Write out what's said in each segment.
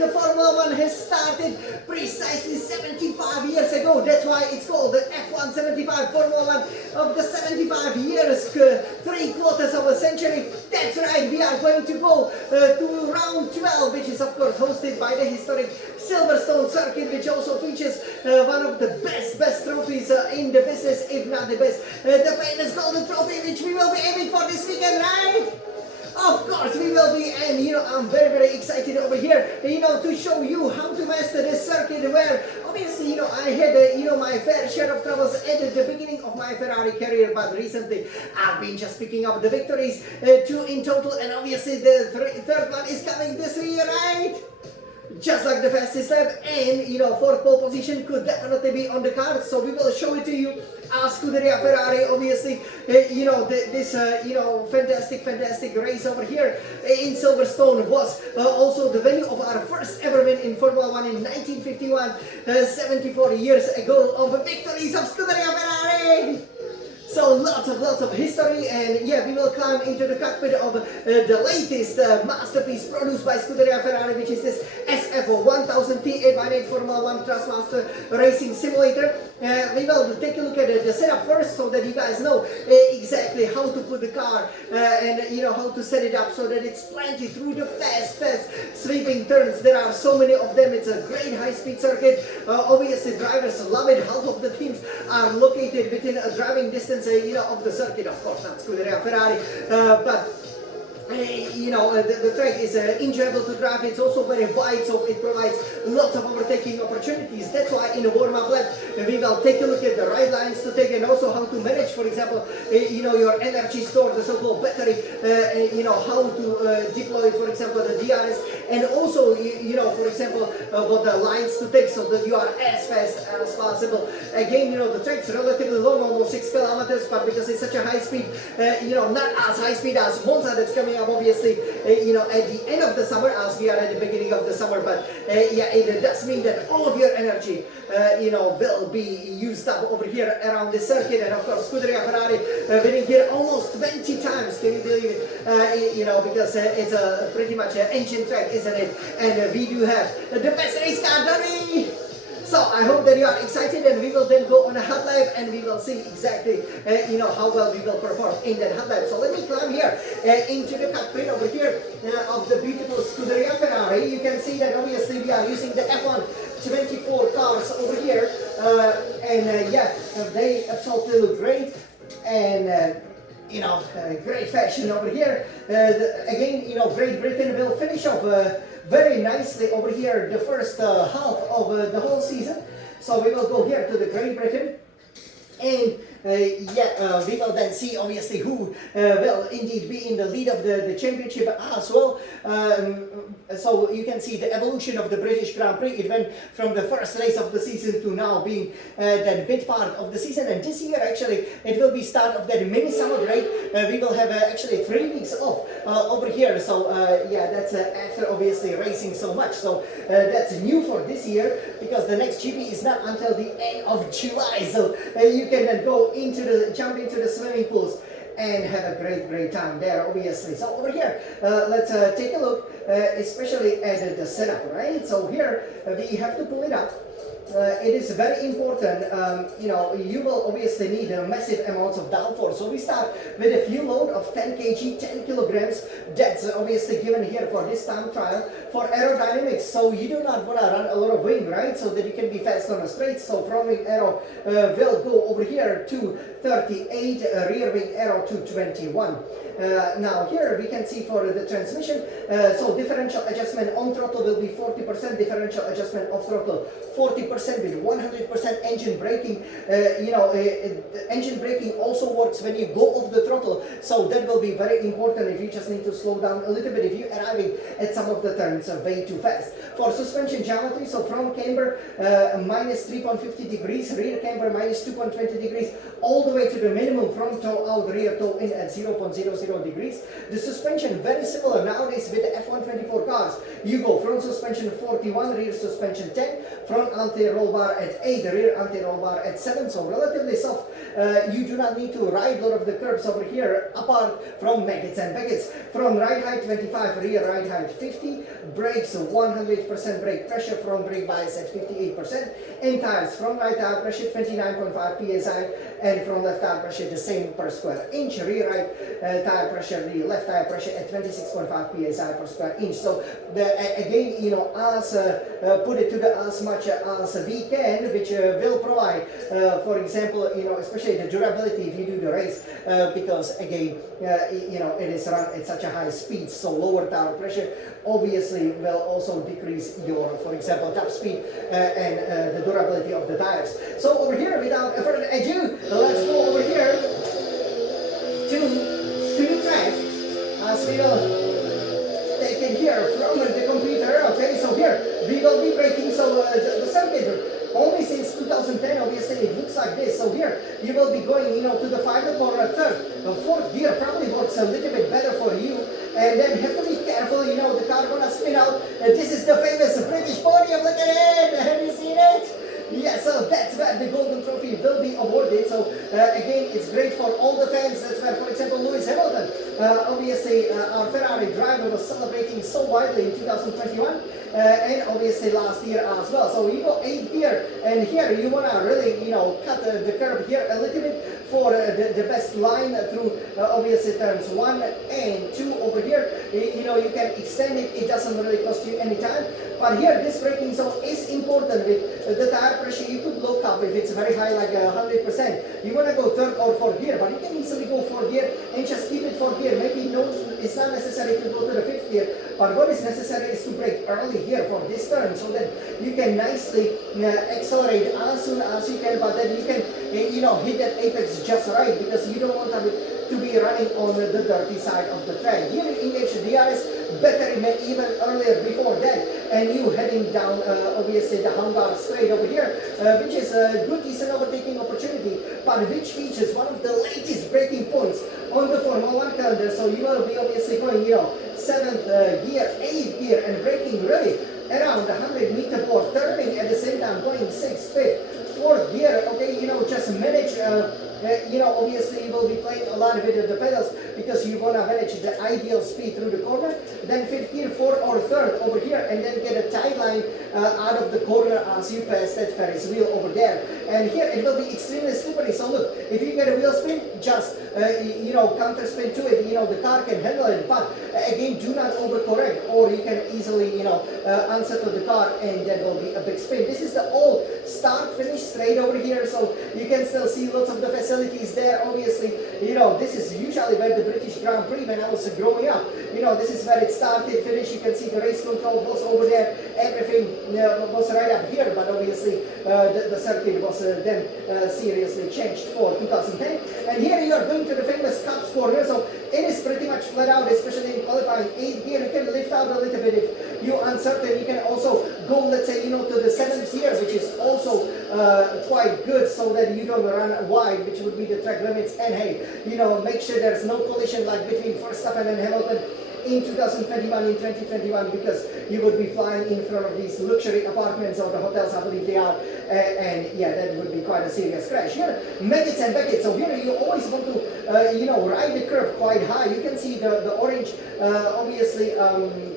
the Formula 1 has started precisely 75 years ago. That's why it's called the F1 75 Formula 1 of the 75 years, 3/4 of a century. That's right, we are going to go to round 12, which is of course hosted by the historic Silverstone circuit, which also features one of the best trophies in the business, if not the best. The famous Golden Trophy, which we will be aiming for this weekend, right? Of course we will be, and I'm very excited over here, to show you how to master this circuit, where obviously, I had, my fair share of troubles at the beginning of my Ferrari career, but recently I've been just picking up the victories, 2 in total, and obviously the third one is coming this year, right? Just like the fastest lap, and fourth pole position could definitely be on the cards, so we will show it to you. Scuderia Ferrari, obviously, this fantastic race over here in Silverstone was also the venue of our first ever win in Formula 1 in 1951, 74 years ago, of victories of Scuderia Ferrari. So lots of history, and yeah, we will climb into the cockpit of the latest masterpiece produced by Scuderia Ferrari, which is this SF1000 T898 Formula 1 Trustmaster Racing Simulator. We will take a look at the setup first, so that you guys know exactly how to put the car and how to set it up so that it's plenty through the fast sweeping turns. There are so many of them. It's a great high-speed circuit. Obviously drivers love it. Half of the teams are located within a driving distance of the circuit. Of course not Scuderia Ferrari, but the track is enjoyable to drive. It's also very wide, so it provides lots of overtaking opportunities. That's why in a warm-up lap we will take a look at the right lines to take, and also how to manage, for example, your energy store, the so-called battery, how to deploy, for example, the DRS, and also for example, what the lines to take, so that you are as fast as possible. Again, the track's relatively long, almost 6 kilometers, but because it's such a high speed, not as high speed as Monza that's coming up, obviously, at the end of the summer, as we are at the beginning of the summer, but yeah, it does mean that all of your energy, will be used up over here around the circuit. And of course, Scuderia Ferrari winning here almost 20 times, can you believe it? Because it's a pretty much an engine track, isn't it? And we do have the best race car, don't we? So I hope that you are excited, and we will then go on a hot lap, and we will see exactly how well we will perform in that hot lap. So let me climb here into the cockpit over here of the beautiful Scuderia Ferrari. You can see that obviously we are using the F1 24 cars over here, and yeah, they absolutely look great, and great fashion over here. Again, Great Britain will finish off very nicely over here the first half of the whole season. So we will go here to the Great Britain, and we will then see obviously who will indeed be in the lead of the championship as well. So you can see the evolution of the British Grand Prix. It went from the first race of the season to now being the mid part of the season, and this year actually it will be start of that mini summer break. We will have actually 3 weeks off over here, so yeah, that's after obviously racing so much, so that's new for this year, because the next GP is not until the end of July, so you can then go jump into the swimming pools and have a great time there, obviously. So over here, let's take a look, especially at the setup, right? So here we have to pull it up. It is very important, you will obviously need massive amounts of downforce. So we start with a fuel load of 10 kg, 10 kilograms. That's obviously given here for this time trial. For aerodynamics, so you do not want to run a lot of wing, right? So that you can be fast on a straight. So front wing aero will go over here to 38, rear wing aero to 21. Now here we can see for the transmission, so differential adjustment on throttle will be 40%, differential adjustment off throttle 40%, with 100% engine braking. Engine braking also works when you go off the throttle, so that will be very important if you just need to slow down a little bit if you're arriving at some of the turns way too fast. For suspension geometry, so front camber minus 3.50 degrees, rear camber minus 2.20 degrees, all the way to the minimum front toe out, rear toe in at 0.00 degrees. The suspension very similar nowadays with the F1 24 cars. You go front suspension 41, rear suspension 10, front anti-roll bar at 8, rear anti-roll bar at 7, so relatively soft. You do not need to ride a lot of the curbs over here, apart from Meggett's and Beckett's. Front ride height 25, rear ride height 50, brakes 100% brake pressure, front brake bias at 58%, and tires, front right tire pressure 29.5 psi, and front left tire pressure the same per square inch, rear right tire pressure, the left tire pressure at 26.5 psi per square inch. So again, you know, as put it to the as much as we can, which will provide, for example, you know, especially the durability if you do the race, because again, you know, it is run at such a high speed, so lower tire pressure obviously will also decrease your, for example, top speed and the durability of the tires. So over here, without further ado, let's go over here to the track, as we will take it here from the computer. Okay, so here we will be braking. So the circuit only since 2010, obviously it looks like this. So here you will be going, you know, to the final corner, third. The fourth gear probably works a little bit better for you, and then you have to be careful, you know, the car gonna spin out. This is the famous British podium, look at it, have you seen it? Yeah, so that's where the golden trophy will be awarded. So again, it's great for all the fans. That's where, for example, Lewis Hamilton, obviously our Ferrari driver, was celebrating so widely in 2021. And obviously last year as well. So you go 8th gear, and here you wanna really, you know, cut the curb here a little bit for the best line through obviously turns 1 and 2 over here. You know, you can extend it, it doesn't really cost you any time. But here this braking zone is important. With the tire pressure, you could look up if it's very high, like 100%. You wanna go 3rd or 4th gear, but you can easily go 4th gear and just keep it 4th gear. Maybe no, it's not necessary to go to the 5th gear, but what is necessary is to brake early here for this turn, so that you can nicely accelerate as soon as you can, but then you can you know, hit that apex just right, because you don't want to be running on the dirty side of the track. Here you engage the DRS better even earlier before that, and you heading down obviously the Hangar straight over here, which is a good decent overtaking opportunity, but which features one of the latest braking points on the Formula 1 calendar. So you will be obviously going, you know, 7th gear, 8th gear, and braking really around the 100-meter board, turning at the same time, going 6th, 5th, 4th gear. Okay, you know, just manage, you know, obviously you will be playing a lot with the pedals, because you want to manage the ideal speed through the corner. Then 5th gear, 4th or 3rd over here, and then get a tight line out of the corner as you pass that Ferris wheel over there. And here it will be extremely slippery. So look, if you get a wheel spin, just you know, counter spin to it. You know, the car can handle it, but again, do not overcorrect, or you can easily, you know, unsettle the car, and that will be a big spin. This is the old start finish straight over here, so you can still see lots of the facilities there. Obviously, you know, this is usually where the British Grand Prix, when I was growing up, you know, this is where it started, finish. You can see the race control was over there, everything was right up here, but obviously the circuit was then seriously changed for 2010. And here you are going to the famous Cups corner, so it is pretty much flat out, especially in qualifying. 8th gear, you can lift out a little bit if you're uncertain. You can also go, let's say, you know, to the 7th gear, which is also quite good, so that you don't run wide, which would be the track limits. And hey, you know, make sure there's no collision like between Verstappen and Hamilton in 2021, in 2021, because you would be flying in front of these luxury apartments or the hotels, I believe they are, and yeah, that would be quite a serious crash. Here, Meggett's and Beckett's, so here you always want to, you know, ride the curb quite high. You can see the orange, obviously,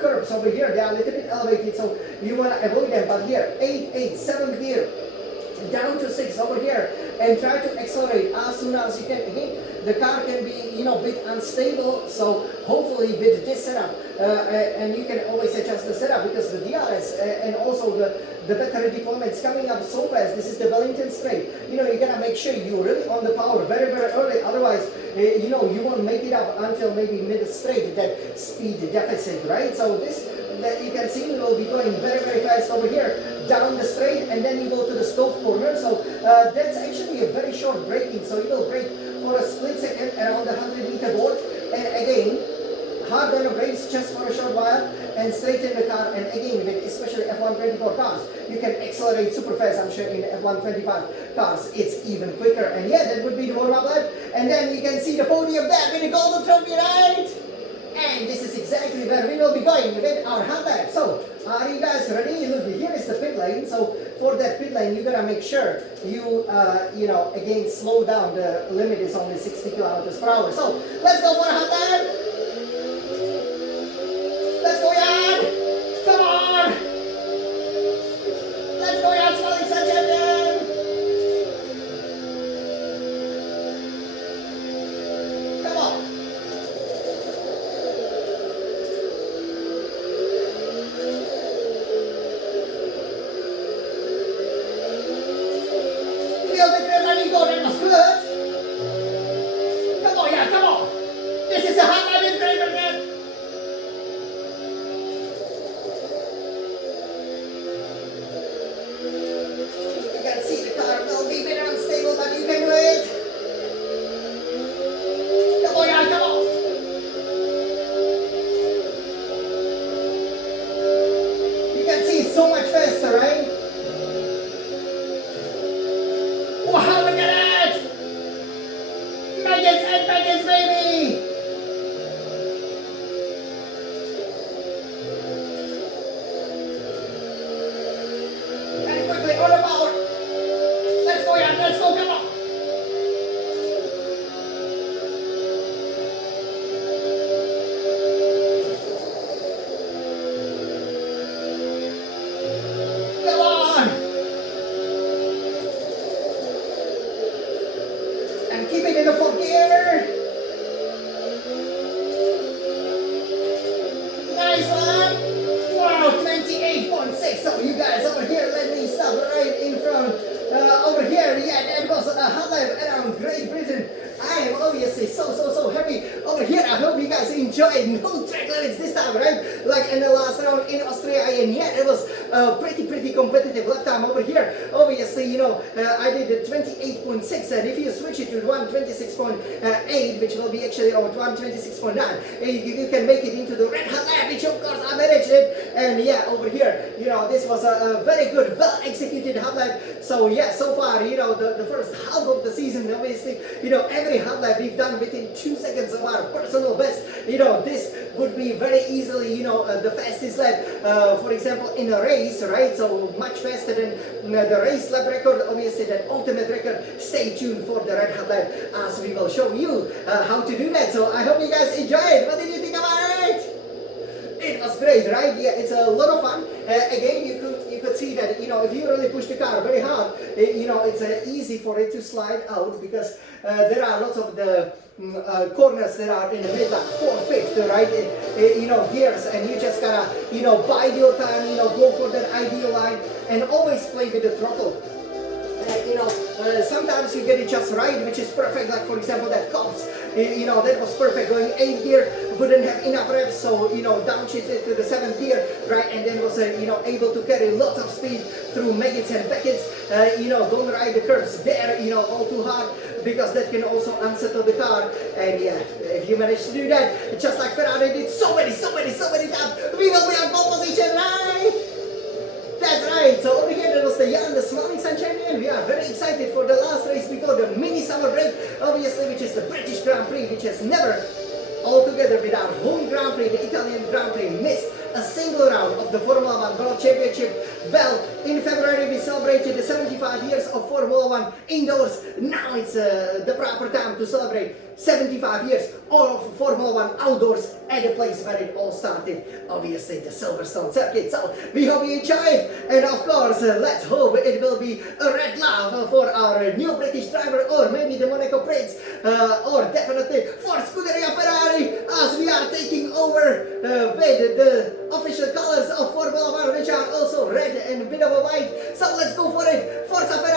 curbs over here, they are a little bit elevated, so you want to avoid them. But here, 8, 7th gear, down to 6 over here, and try to accelerate as soon as you can. Again, the car can be, you know, a bit unstable, so hopefully with this setup, and you can always adjust the setup, because the DRS and also the battery deployment is coming up so fast. This is the Wellington straight. You know, you gotta make sure you're really on the power very, very early, otherwise, you know, you won't make it up until maybe mid-straight, that speed deficit, right? So this, that you can see, we will be going very, very fast over here down the straight, and then you go to the stove corner. So that's actually a very short braking, so you will brake for a split second around the 100-meter board, and again hard on the brakes just for a short while, and straighten the car. And again, with especially F124 cars, you can accelerate super fast. I'm sure in F125 cars it's even quicker. And yeah, that would be the warm-up lap, and then you can see the podium there with the golden trophy, right? And this is exactly where we will be going with our handbag. So Are you guys ready? Look, here is the pit lane. So for that pit lane, you gotta make sure you, again, slow down. The limit is only 60 kilometers per hour. So let's go for a hot lap. Let's go, Jan. Come on. Let's go, Jan. Smiling Sun Champion. Come on. Feel the adrenaline go. That was good. Come on, yeah, come on. This is a hot lap in driver, man. You can see the car will be very unstable, but you can do it. Come on, yeah, come on. You can see it's so much faster, right? Wow, look at that! Megan's and Megan's, baby! And quickly, all the power! Let's go, Jan, let's go, come on! Come on! And keep it in the fourth gear! Nice one! Wow, 28.6. So you guys over here, let me stop right in front. Over here, yeah, that was a hot lap around Great Britain. I am obviously so happy over here. I hope you guys enjoyed. No track limits this time, right? Like in the last round in Austria, and yeah, it was pretty competitive lap time over here. Obviously, I did a 28.6, and if you switch it to 126.8, which will be actually 126.9, you can make it into the red hot lap, which of course I managed it. And yeah, over here, this was a very good, well executed hot lap. So yeah, so far, the first half of the season, obviously, every hot lap we've done within 2 seconds of our personal best. This would be very easily, the fastest lap, for example, in a race, right? So much faster than the race lap record, obviously that ultimate record. Stay tuned for the red hot lap as we will show you how to do that. So I hope you guys enjoyed. What did you think about it? It was great, right? Yeah, it's a lot of fun. Again, you could see that, if you really push the car very hard, it's easy for it to slide out, because there are lots of the corners that are in the mid, like 4/5, right? Gears, and you just gotta, bide your time, go for that ideal line, and always play with the throttle. Sometimes you get it just right, which is perfect, like for example that Cops, that was perfect, going 8th gear, wouldn't have enough reps, so downshifted to the 7th gear, right, and then was able to carry lots of speed through Meggetts and Beckett's. Don't ride the curves there, all too hard, because that can also unsettle the car. And yeah, if you manage to do that, just like Ferrari did so many times, we will be on pole position, right? That's right, so over here that was the Jan, the Smiling Sun Champion. We are very excited for the last race before the mini summer break, obviously, which is the British Grand Prix, which has never, altogether with our home Grand Prix, the Italian Grand Prix, missed a single round of the Formula 1 World Championship. Well, in February we celebrated the 75 years of Formula 1 indoors. Now it's the proper time to celebrate 75 years of Formula 1 outdoors at the place where it all started, obviously the Silverstone circuit. So we hope you enjoyed, and of course let's hope it will be a red love for our new British driver, or maybe the Monaco Prix, or definitely for Scuderia Ferrari, as we are taking over with the official colors of Formula 1, which are also red and a bit of a white. So let's go for it. Forza Ferrari!